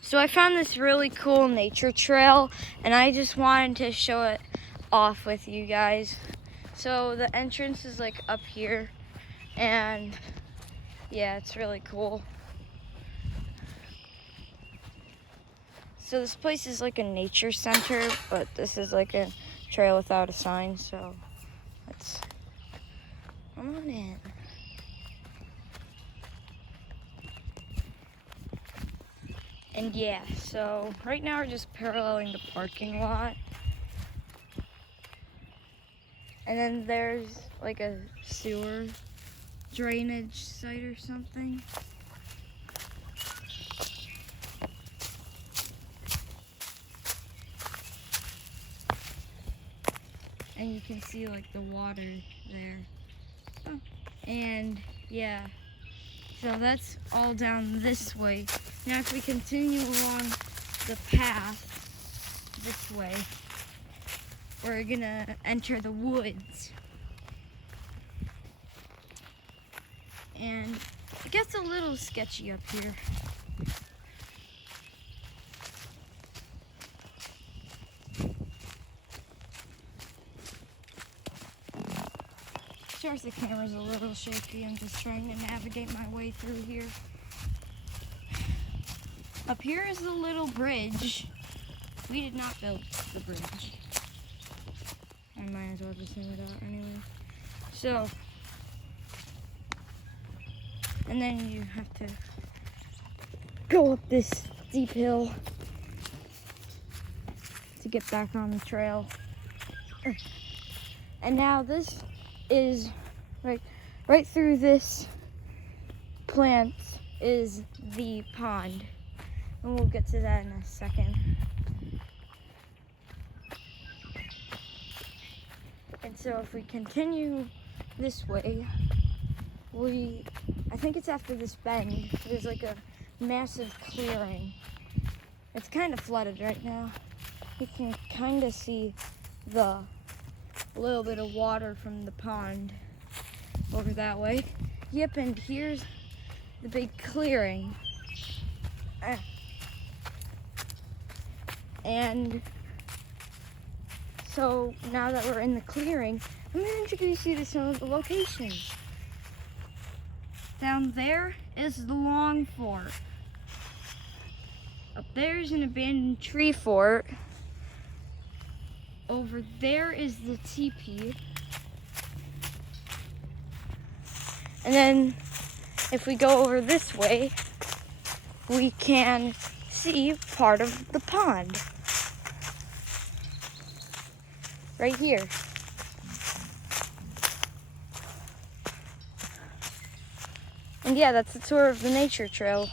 So I found this really cool nature trail, and I just wanted to show it off with you guys. So the entrance is like up here, and yeah, it's really cool. So this place is like a nature center, but this is like a trail without a sign, so let's come on in. And yeah, so right now we're just paralleling the parking lot. And then there's like a sewer drainage site or something. And you can see like the water there. Oh. And yeah, so that's all down this way. Now if we continue along the path this way, we're gonna enter the woods. And it gets a little sketchy up here. Sorry, the camera's a little shaky. I'm just trying to navigate my way through here. Up here is the little bridge. We did not build the bridge. I might as well just name it out anyway. So, and then you have to go up this steep hill to get back on the trail. And now this is right through this plant is the pond. And we'll get to that in a second. And so if we continue this way, I think it's after this bend, there's like a massive clearing. It's kind of flooded right now. You can kind of see the little bit of water from the pond over that way. Yep, and here's the big clearing. And so now that we're in the clearing, I'm going to introduce you to some of the locations. Down there is the Long Fort. Up there is an abandoned tree fort. Over there is the teepee. And then if we go over this way, we can see part of the pond. Right here. And yeah, that's the tour of the nature trail.